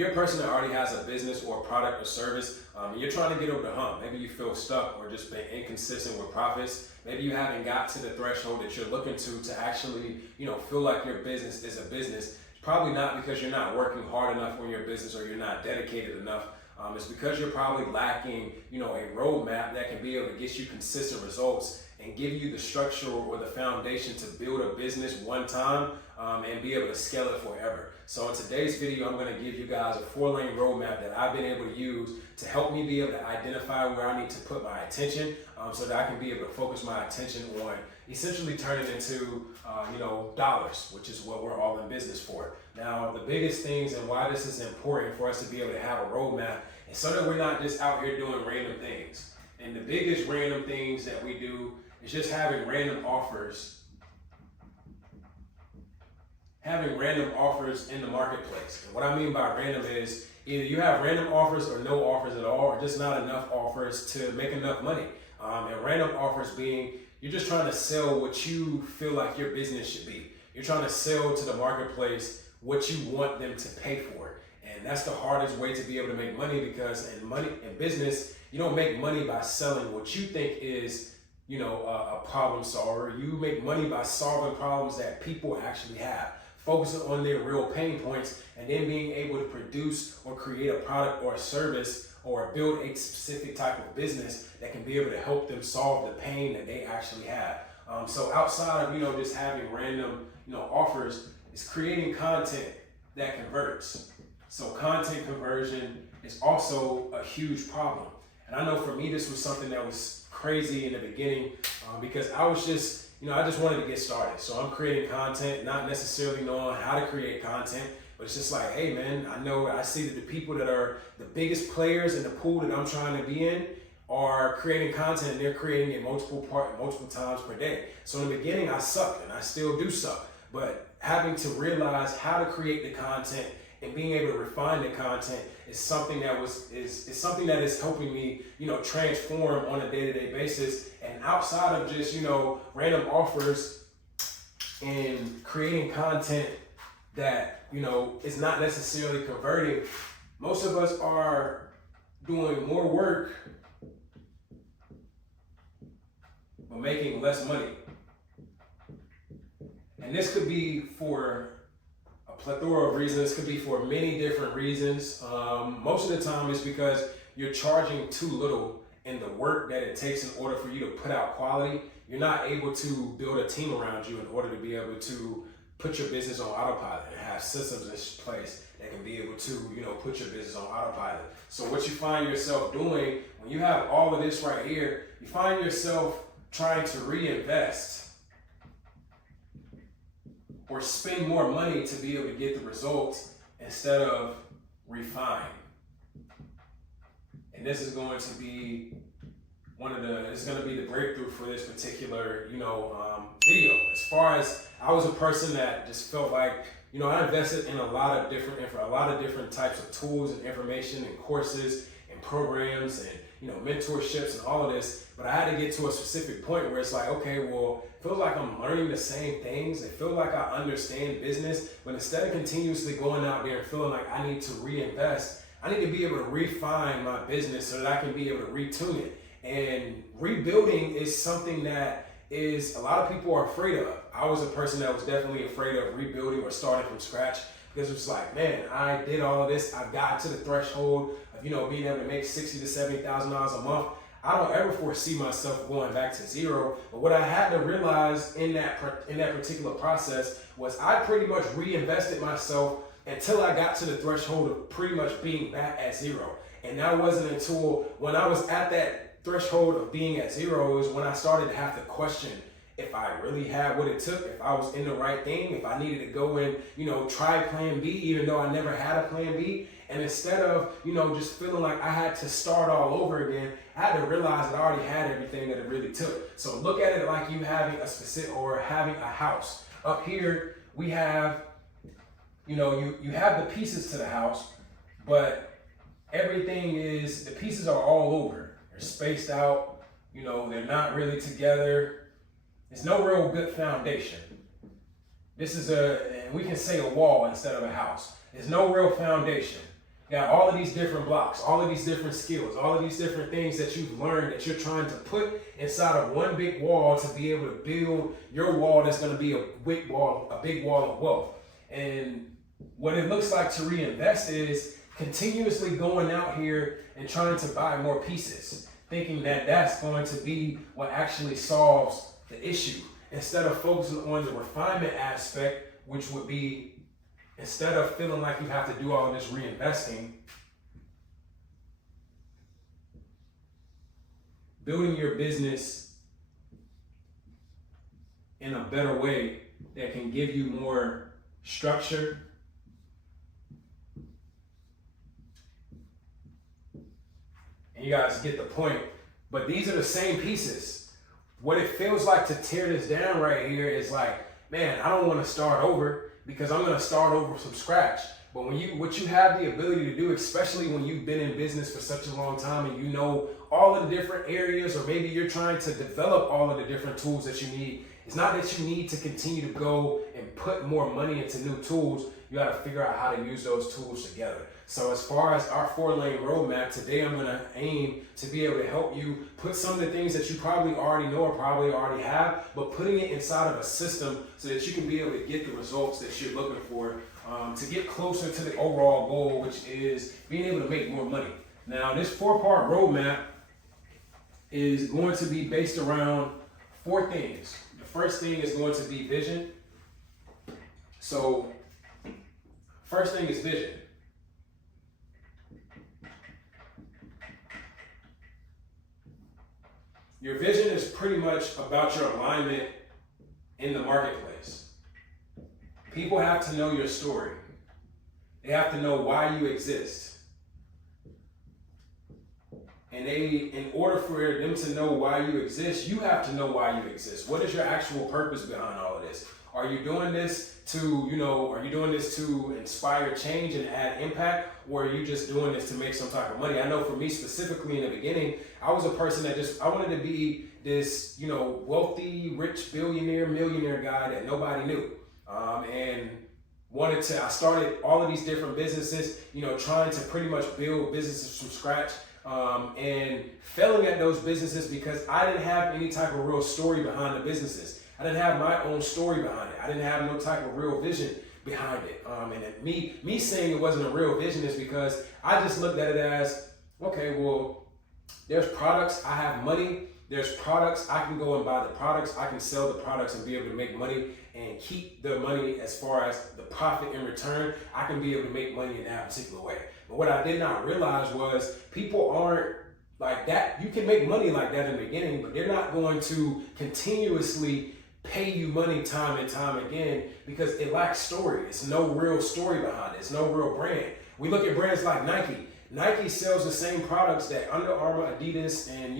you're a person that already has a business or a product or service, and you're trying to get over the hump, maybe you feel stuck or just been inconsistent with profits, maybe you haven't got to the threshold that you're looking to actually, feel like your business is a business. It's probably not because you're not working hard enough on your business or you're not dedicated enough. It's because you're probably lacking, a roadmap that can be able to get you consistent results and give you the structure or the foundation to build a business one time and be able to scale it forever. So in today's video, I'm going to give you guys a 4-lane roadmap that I've been able to use to help me be able to identify where I need to put my attention so that I can be able to focus my attention on essentially turning into, dollars, which is what we're all in business for. Now, the biggest things and why this is important for us to be able to have a roadmap is so that we're not just out here doing random things. And the biggest random things that we do is just having random offers in the marketplace. And what I mean by random is either you have random offers or no offers at all, or just not enough offers to make enough money. And random offers being you're just trying to sell what you feel like your business should be. You're trying to sell to the marketplace what you want them to pay for. And that's the hardest way to be able to make money, because in business, you don't make money by selling what you think is a problem solver. You make money by solving problems that people actually have, focusing on their real pain points, and then being able to produce or create a product or a service or build a specific type of business that can be able to help them solve the pain that they actually have. So outside of just having random offers, is creating content that converts. So content conversion is also a huge problem. And I know for me, this was something that was crazy in the beginning because I was just, I just wanted to get started. So I'm creating content, not necessarily knowing how to create content, but it's just like, hey man, I see that the people that are the biggest players in the pool that I'm trying to be in are creating content, and they're creating it multiple times per day. So in the beginning, I sucked, and I still do suck. But having to realize how to create the content and being able to refine the content is something that is something that is helping me, transform on a day-to-day basis. And outside of just, random offers and creating content that, is not necessarily converting, most of us are doing more work but making less money. And this could be for a plethora of reasons. This could be for many different reasons. Most of the time it's because you're charging too little in the work that it takes in order for you to put out quality. You're not able to build a team around you in order to be able to put your business on autopilot and have systems in place that can be able to, put your business on autopilot. So what you find yourself doing when you have all of this right here, you find yourself trying to reinvest or spend more money to be able to get the results instead of refine. And this is going to be it's going to be the breakthrough for this particular, video. As far as I was a person that just felt like, I invested in a lot of different types of tools and information and courses and programs and, mentorships and all of this. But I had to get to a specific point where it's like, okay, well, it feels like I'm learning the same things. It feels like I understand business, but instead of continuously going out there and feeling like I need to reinvest, I need to be able to refine my business so that I can be able to retune it. And rebuilding is something that a lot of people are afraid of. I was a person that was definitely afraid of rebuilding or starting from scratch, because it was like, man, I did all of this. I got to the threshold of, being able to make $60,000 to $70,000 a month. I don't ever foresee myself going back to zero. But what I had to realize in that particular process was I pretty much reinvested myself until I got to the threshold of pretty much being back at zero. And that wasn't until when I was at that threshold of being at zero is when I started to have to question if I really had what it took, if I was in the right thing, if I needed to go and, try plan B, even though I never had a plan B. And instead of, just feeling like I had to start all over again, I had to realize that I already had everything that it really took. So look at it like you having a specific or having a house. Up here, we have, you have the pieces to the house, but the pieces are all over. They're spaced out, they're not really together. There's no real good foundation. This is and we can say a wall instead of a house. There's no real foundation. got all of these different blocks, all of these different skills, all of these different things that you've learned that you're trying to put inside of one big wall to be able to build your wall that's going to be a big wall of wealth. And what it looks like to reinvest is continuously going out here and trying to buy more pieces, thinking that that's going to be what actually solves the issue, instead of focusing on the refinement aspect, which would be, instead of feeling like you have to do all of this reinvesting, building your business in a better way that can give you more structure, and you guys get the point. But these are the same pieces. What it feels like to tear this down right here is like, man, I don't want to start over, because I'm going to start over from scratch. But what you have the ability to do, especially when you've been in business for such a long time and you know all of the different areas, or maybe you're trying to develop all of the different tools that you need, it's not that you need to continue to go and put more money into new tools. You got to figure out how to use those tools together. So as far as our 4-lane roadmap, today I'm going to aim to be able to help you put some of the things that you probably already know or probably already have, but putting it inside of a system so that you can be able to get the results that you're looking for, to get closer to the overall goal, which is being able to make more money. Now, this 4-part roadmap is going to be based around 4 things. The first thing is going to be vision. So, first thing is vision. Your vision is pretty much about your alignment in the marketplace. People have to know your story. They have to know why you exist. And in order for them to know why you exist, you have to know why you exist. What is your actual purpose behind all of this? Are you doing this to inspire change and add impact, or are you just doing this to make some type of money? I know for me specifically in the beginning, I was a person that I wanted to be this, wealthy, rich, billionaire, millionaire guy that nobody knew. And I started all of these different businesses, trying to pretty much build businesses from scratch, and failing at those businesses because I didn't have any type of real story behind the businesses. I didn't have my own story behind it. I didn't have no type of real vision behind it. And me saying it wasn't a real vision is because I just looked at it as, okay, well, there's products, I have money, there's products, I can go and buy the products, I can sell the products and be able to make money and keep the money as far as the profit in return. I can be able to make money in that particular way. But what I did not realize was people aren't like that. You can make money like that in the beginning, but they're not going to continuously pay you money time and time again because it lacks story. It's no real story behind it. It's no real brand. We look at brands like Nike. Nike sells the same products that Under Armour, Adidas, and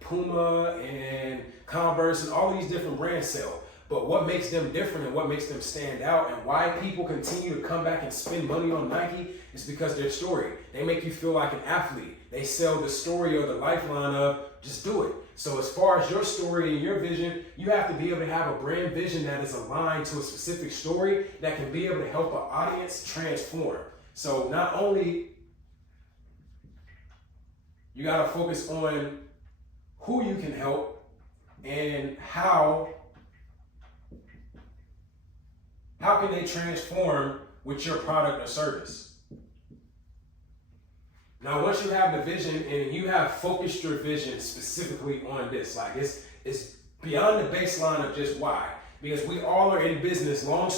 Puma and Converse and all these different brands sell. But what makes them different and what makes them stand out and why people continue to come back and spend money on Nike is because their story. They make you feel like an athlete. They sell the story or the lifeline of just do it. So as far as your story and your vision, you have to be able to have a brand vision that is aligned to a specific story that can be able to help an audience transform. So not only you got to focus on who you can help and how can they transform with your product or service. Now, once you have the vision and you have focused your vision specifically on this, like it's beyond the baseline of just why, because we all are in business. No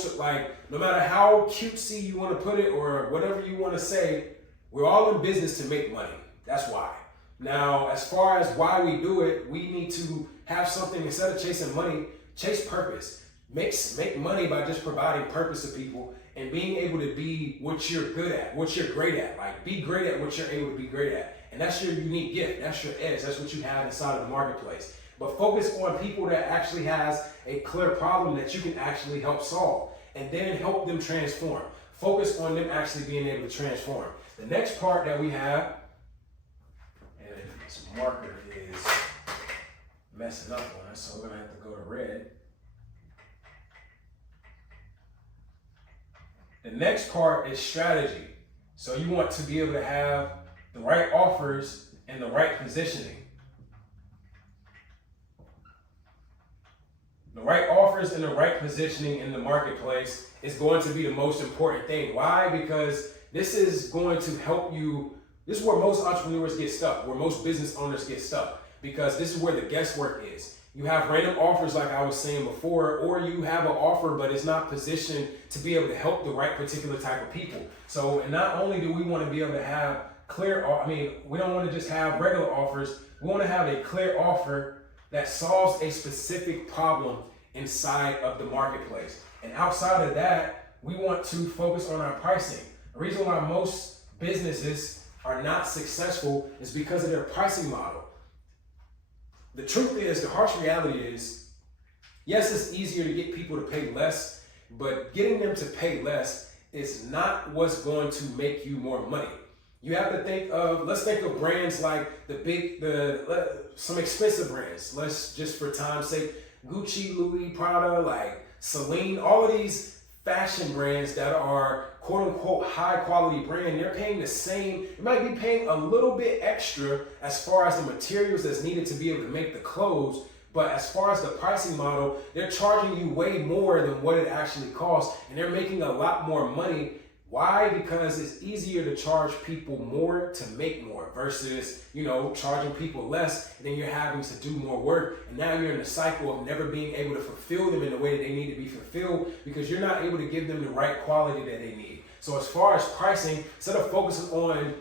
matter how cutesy you want to put it or whatever you want to say, we're all in business to make money. That's why. Now, as far as why we do it, we need to have something instead of chasing money, chase purpose. Make money by just providing purpose to people and being able to be what you're good at, what you're great at. Like, be great at what you're able to be great at. And that's your unique gift. That's your edge. That's what you have inside of the marketplace. But focus on people that actually has a clear problem that you can actually help solve and then help them transform. Focus on them actually being able to transform. The next part that we have, and this marker is messing up on us, so we're going to have to go to red. The next part is strategy. So you want to be able to have the right offers and the right positioning. The right offers and the right positioning in the marketplace is going to be the most important thing. Why? Because this is going to help you. This is where most entrepreneurs get stuck, where most business owners get stuck, because this is where the guesswork is. You have random offers like I was saying before, or you have an offer, but it's not positioned to be able to help the right particular type of people. So, and not only do we want to be able to have clear, we don't want to just have regular offers. We want to have a clear offer that solves a specific problem inside of the marketplace. And outside of that, we want to focus on our pricing. The reason why most businesses are not successful is because of their pricing model. The truth is, the harsh reality is, yes, it's easier to get people to pay less, but getting them to pay less is not what's going to make you more money. You have to think of, let's think of brands like some expensive brands. Let's just for time's sake, Gucci, Louis, Prada, like Celine, all of these fashion brands that are quote unquote high quality brand, they're paying the same, you might be paying a little bit extra as far as the materials that's needed to be able to make the clothes, but as far as the pricing model, they're charging you way more than what it actually costs, and they're making a lot more money. Why? Because it's easier to charge people more to make more versus, charging people less, and then you're having to do more work. And now you're in the cycle of never being able to fulfill them in the way that they need to be fulfilled because you're not able to give them the right quality that they need. So as far as pricing, instead of focusing on,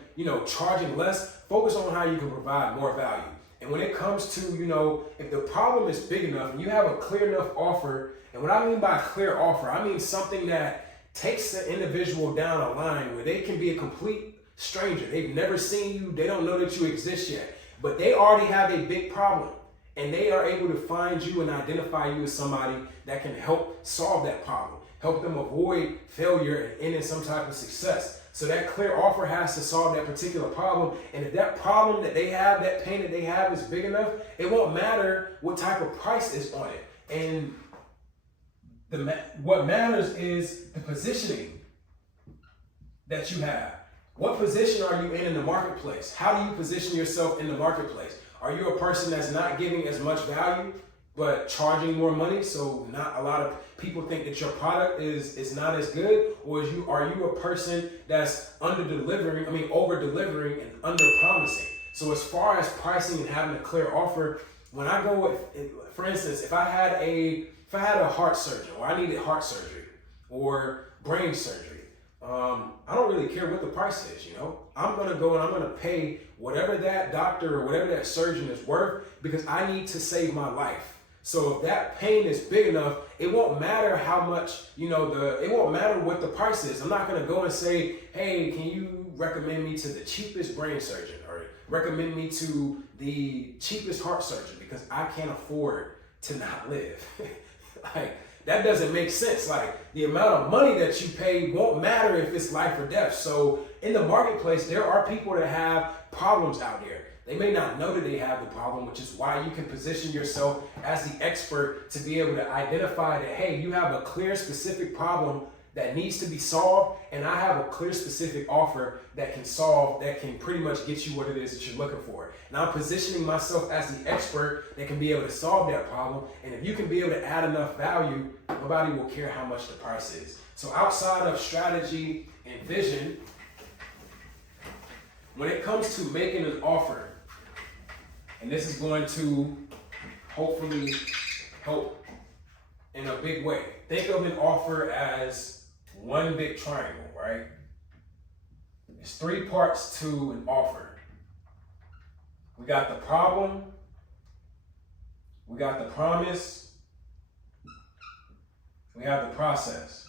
charging less, focus on how you can provide more value. And when it comes to, if the problem is big enough and you have a clear enough offer, and what I mean by clear offer, I mean something that takes the individual down a line where they can be a complete stranger. They've never seen you. They don't know that you exist yet, but they already have a big problem and they are able to find you and identify you as somebody that can help solve that problem, help them avoid failure and end in some type of success. So that clear offer has to solve that particular problem. And if that problem that they have, that pain that they have is big enough, it won't matter what type of price is on it. And what matters is the positioning that you have. What position are you in the marketplace? How do you position yourself in the marketplace? Are you a person that's not giving as much value but charging more money, so not a lot of people think that your product is not as good? Or are you a person that's over delivering and under promising? So as far as pricing and having a clear offer, when I go with, for instance, if I had a heart surgeon, or I needed heart surgery or brain surgery, I don't really care what the price is, I'm gonna go and I'm gonna pay whatever that doctor or whatever that surgeon is worth because I need to save my life. So if that pain is big enough, it won't matter how much, it won't matter what the price is. I'm not gonna go and say, hey, can you recommend me to the cheapest brain surgeon or recommend me to the cheapest heart surgeon because I can't afford to not live. Like, that doesn't make sense. Like, the amount of money that you pay won't matter if it's life or death. So in the marketplace, there are people that have problems out there. They may not know that they have the problem, which is why you can position yourself as the expert to be able to identify that, hey, you have a clear, specific problem that needs to be solved, and I have a clear, specific offer that can pretty much get you what it is that you're looking for. And I'm positioning myself as the expert that can be able to solve that problem, and if you can be able to add enough value, nobody will care how much the price is. So outside of strategy and vision, when it comes to making an offer, and this is going to hopefully help in a big way. Think of an offer as one big triangle, right? There's three parts to an offer. We got the problem, we got the promise, we have the process.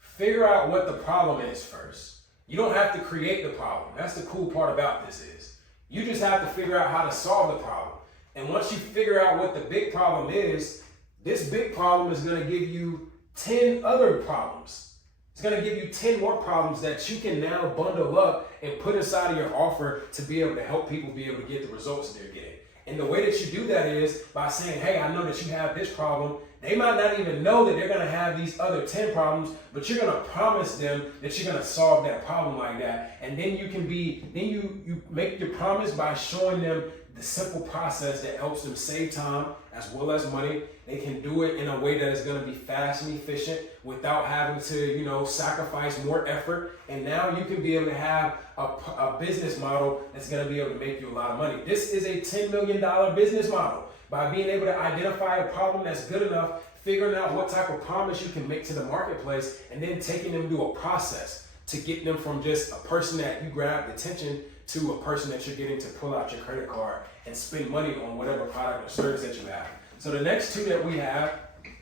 Figure out what the problem is first. You don't have to create the problem. That's the cool part about this is. You just have to figure out how to solve the problem. And once you figure out what the big problem is, this big problem is going to give you 10 other problems. It's going to give you 10 more problems that you can now bundle up and put inside of your offer to be able to help people be able to get the results they're getting. And the way that you do that is by saying, hey, I know that you have this problem. They might not even know that they're going to have these other 10 problems, but you're going to promise them that you're going to solve that problem like that. And then you make your promise by showing them the simple process that helps them save time as well as money. They can do it in a way that is going to be fast and efficient without having to, sacrifice more effort. And now you can be able to have a business model that's going to be able to make you a lot of money. This is a $10 million business model. By being able to identify a problem that's good enough, figuring out what type of promise you can make to the marketplace, and then taking them through a process to get them from just a person that you grab attention to a person that you're getting to pull out your credit card and spend money on whatever product or service that you have. So the next two that we have,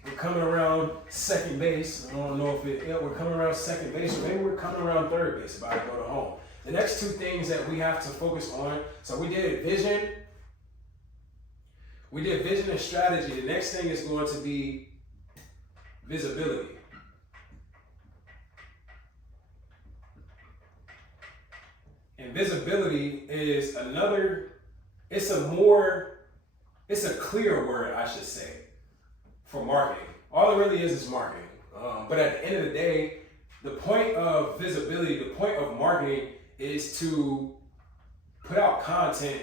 we're coming around second base. I don't know if we're coming around second base, or maybe we're coming around third base if I go to home. The next two things that we have to focus on, so we did vision. We did vision and strategy. The next thing is going to be visibility. And visibility is it's a clear word, I should say, for marketing. All it really is marketing. But at the end of the day, the point of visibility, the point of marketing is to put out content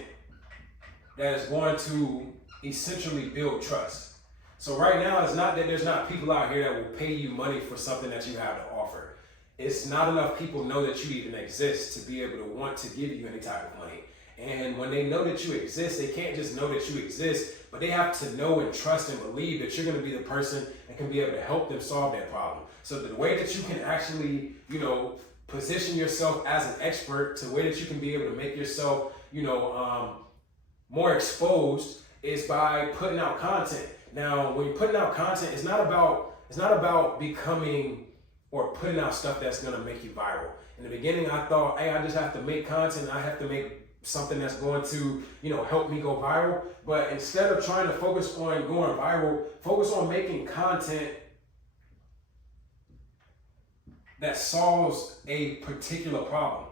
that is going to essentially build trust. So right now, it's not that there's not people out here that will pay you money for something that you have to offer. It's not enough people know that you even exist to be able to want to give you any type of money. And when they know that you exist, they can't just know that you exist, but they have to know and trust and believe that you're going to be the person that can be able to help them solve that problem. So the way that you can actually, position yourself as an expert, to the way that you can be able to make yourself, more exposed, is by putting out content. Now, when you're putting out content, it's not about becoming or putting out stuff that's going to make you viral. In the beginning, I thought, hey, I just have to make content. I have to make something that's going to, help me go viral. But instead of trying to focus on going viral, focus on making content that solves a particular problem.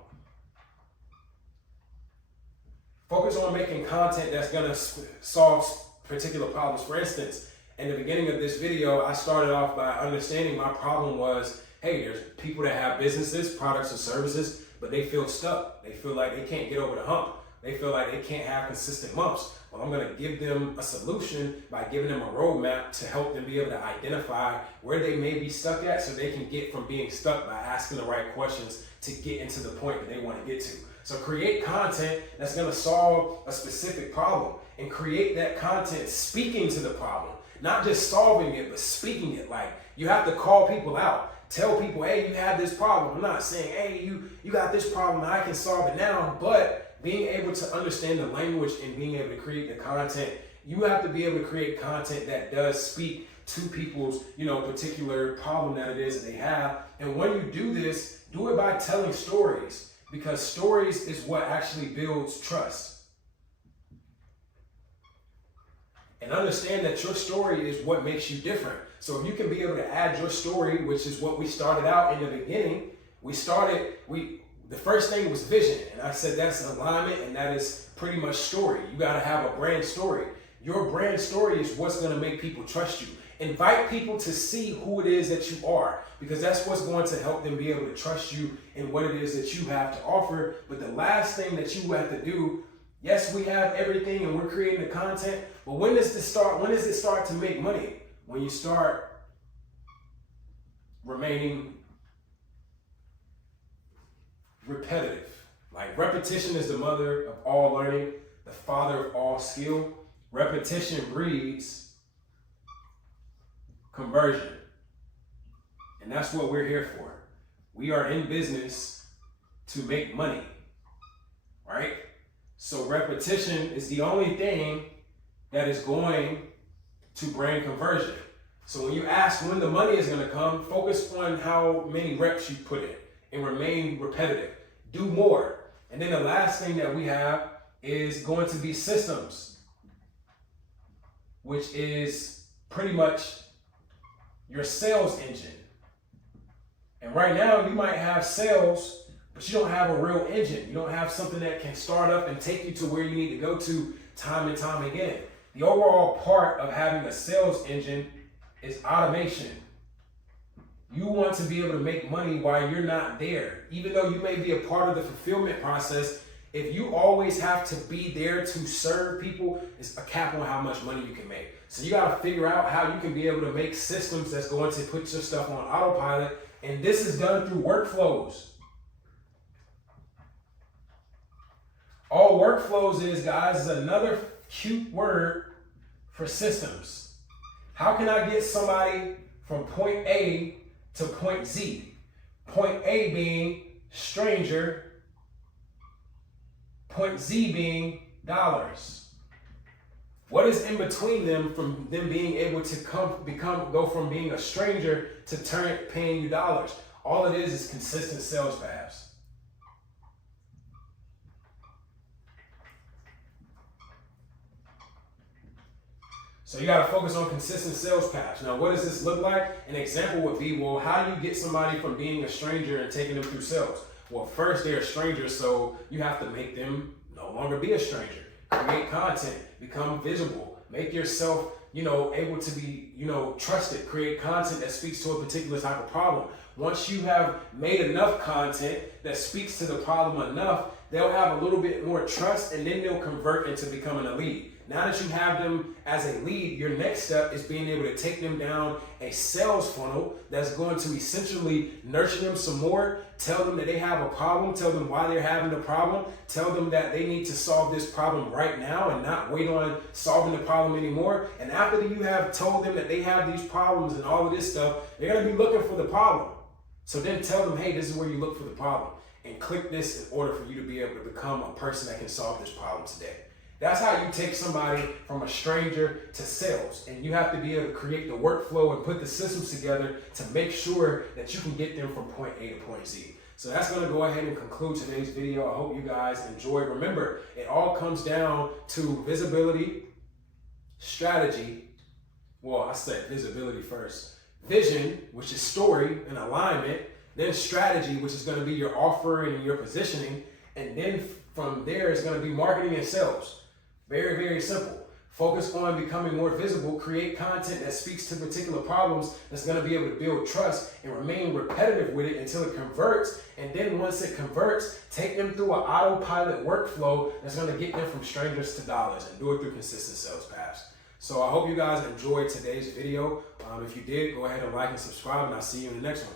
Focus on making content that's going to solve particular problems. For instance, in the beginning of this video, I started off by understanding my problem was, hey, there's people that have businesses, products or services, but they feel stuck. They feel like they can't get over the hump. They feel like they can't have consistent months. Well, I'm going to give them a solution by giving them a roadmap to help them be able to identify where they may be stuck at, so they can get from being stuck by asking the right questions to get into the point that they want to get to. So create content that's going to solve a specific problem, and create that content speaking to the problem, not just solving it, but speaking it. Like, you have to call people out. Tell people, hey, you have this problem. I'm not saying, hey, you got this problem, I can solve it now, but being able to understand the language and being able to create the content, you have to be able to create content that does speak to people's, particular problem that it is that they have. And when you do this, do it by telling stories, because stories is what actually builds trust. And understand that your story is what makes you different. So if you can be able to add your story, which is what we started out in the beginning, the first thing was vision. And I said that's alignment, and that is pretty much story. You got to have a brand story. Your brand story is what's going to make people trust you. Invite people to see who it is that you are, because that's what's going to help them be able to trust you in what it is that you have to offer. But the last thing that you have to do, yes, we have everything and we're creating the content, but when does it start to make money? When you start remaining repetitive. Like, repetition is the mother of all learning, the father of all skill. Repetition breeds conversion. And that's what we're here for. We are in business to make money, right? So repetition is the only thing that is going to bring conversion. So when you ask when the money is going to come, focus on how many reps you put in and remain repetitive. Do more. And then the last thing that we have is going to be systems, which is pretty much your sales engine. And right now you might have sales, but you don't have a real engine. You don't have something that can start up and take you to where you need to go to time and time again. The overall part of having a sales engine is automation. You want to be able to make money while you're not there. Even though you may be a part of the fulfillment process, if you always have to be there to serve people, it's a cap on how much money you can make. So you got to figure out how you can be able to make systems that's going to put your stuff on autopilot. And this is done through workflows. All workflows is, guys, is another cute word for systems. How can I get somebody from point A to point Z? Point A being stranger, point Z being dollars. What is in between them from them being able to go from being a stranger to paying you dollars? All it is consistent sales paths. So you got to focus on consistent sales paths. Now, what does this look like? An example would be, well, how do you get somebody from being a stranger and taking them through sales? Well, first they're a stranger, so you have to make them no longer be a stranger. Create content, become visible, make yourself, able to be, trusted. Create content that speaks to a particular type of problem. Once you have made enough content that speaks to the problem enough, they'll have a little bit more trust, and then they'll convert into becoming a lead. Now that you have them as a lead, your next step is being able to take them down a sales funnel that's going to essentially nurture them some more, tell them that they have a problem, tell them why they're having the problem, tell them that they need to solve this problem right now and not wait on solving the problem anymore. And after you have told them that they have these problems and all of this stuff, they're going to be looking for the problem. So then tell them, hey, this is where you look for the problem, and click this in order for you to be able to become a person that can solve this problem today. That's how you take somebody from a stranger to sales. And you have to be able to create the workflow and put the systems together to make sure that you can get them from point A to point Z. So that's going to go ahead and conclude today's video. I hope you guys enjoyed. Remember, it all comes down to visibility, strategy. Well, I said visibility first. Vision, which is story and alignment. Then strategy, which is going to be your offering and your positioning. And then from there, it's going to be marketing and sales. Very, very simple. Focus on becoming more visible, create content that speaks to particular problems that's going to be able to build trust, and remain repetitive with it until it converts. And then once it converts, take them through an autopilot workflow that's going to get them from strangers to dollars, and do it through consistent sales paths. So I hope you guys enjoyed today's video. If you did, go ahead and like and subscribe, and I'll see you in the next one.